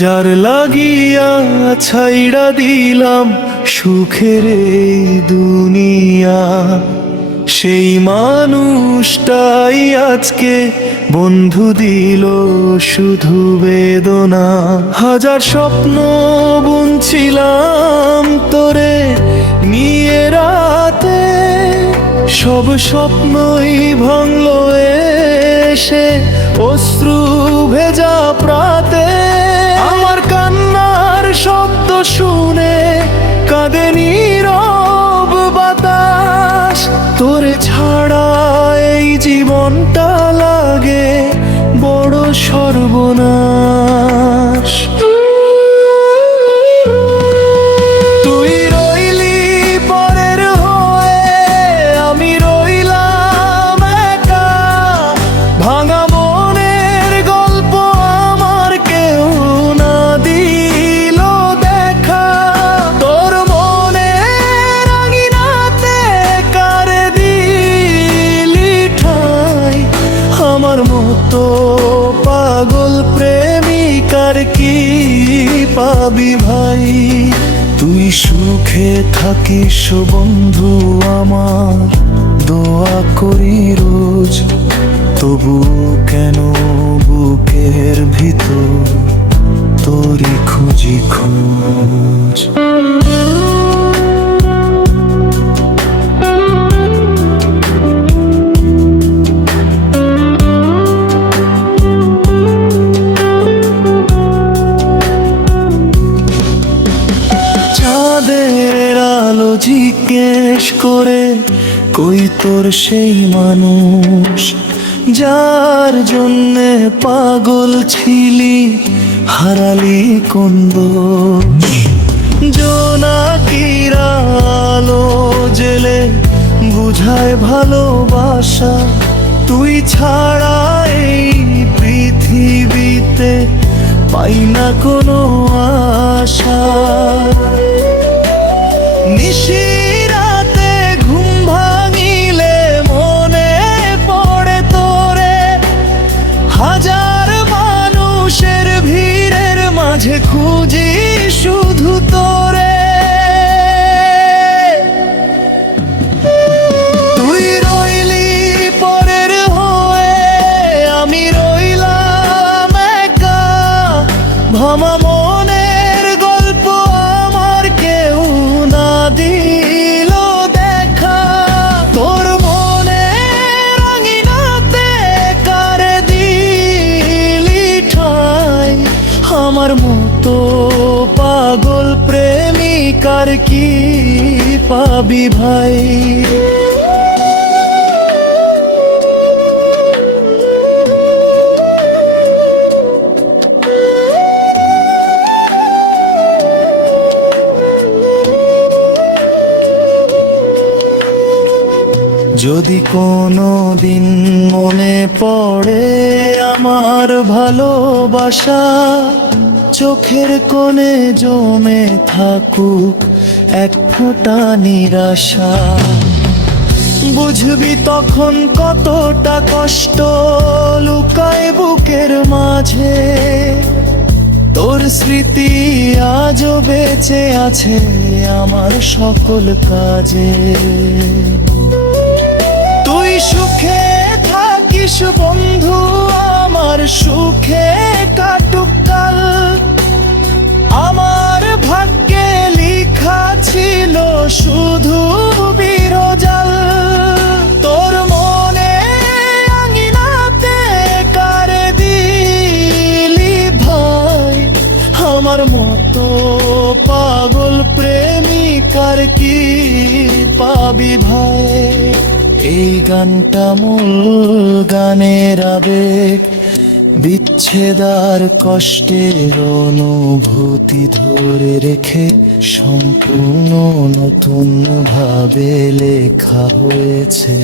যার লাগিয়া ছাইড়া দিলাম সুখের এই দুনিয়া, সেই মানুষটাই আজকে বন্ধু দিল শুধু বেদনা। হাজার স্বপ্ন বুনছিলাম তোরে নিয়ে রাতে, সব স্বপ্নই ভাঙলো এসে অশ্রু ভেজা প্রাতে। আমার কান্নার শব্দ শুনে কাঁদে নীরব বাতাস, তোরে ছাড়া এই জীবনটা লাগে বড় সর্বনাশ। তুই রইলি পরের হয়ে, আমি রইলাম একা। ভাঙা মনের গল্প আমার কেউ না দিল দেখা। তোর মনে রাঙিনাতে কারে দিলি ঠাই, আমার মতো পাগল প্রেমিকার কি পাবি ভাই। তুই সুখে থাকিস বন্ধু আমার, দোয়া করি রোজ। তবু কেন বুকের ভিতর তোরি খুঁজি খোঁজ। চাঁদের আলো জিজ্ঞেস করে কই তোর সেই মানুষ, যার জন্যে পাগল ছিলি হারালি কোন দোষ। জোনাকির আলো জেলে বুঝায় ভালোবাসা, তুই ছাড়া এই পৃথিবীতে পাই না কোনো আশা। নিশিরাতে ঘুম ভাঙিলে মনে পড়ে তোরে, হাজার মানুষের ভিড়ের মাঝে খুঁজি শুধু তোরে। তুই রইলি পরের হয়ে, আমি রইলাম একা। ভাঙা মনের গল্প আমার কেউ না দিল দেখা। তোর মনে রাঙিনাতে কারে দিলি ঠাই, আমার মতো পাগল প্রেমিকার কি পাবি ভাই। যদি কোনো দিন মনে পড়ে আমার ভালোবাসা, চোখের কোণে জমে থাকুক এক ফোঁটা নিরাশা। বুঝবি তখন কতটা কষ্ট লুকায় বুকের মাঝে, তোর স্মৃতি আজও বেঁচে আছে আমার সকল কাজে। তুই সুখে থাকিস বন্ধু আমার, সুখে কাটুক কাল। আমার ভাগ্যে লিখা ছিল শুধু বিরজাল। তোর মনে আঙিনাতে কারে দিলি ভাই, আমার মতো পাগল প্রেমিকার কি পাবি ভাই। এই গানটা মূল গানের আবেগ, বিচ্ছেদার কষ্টের অনুভূতি ধরে রেখে সম্পূর্ণ নতুন ভাবে লেখা হয়েছে।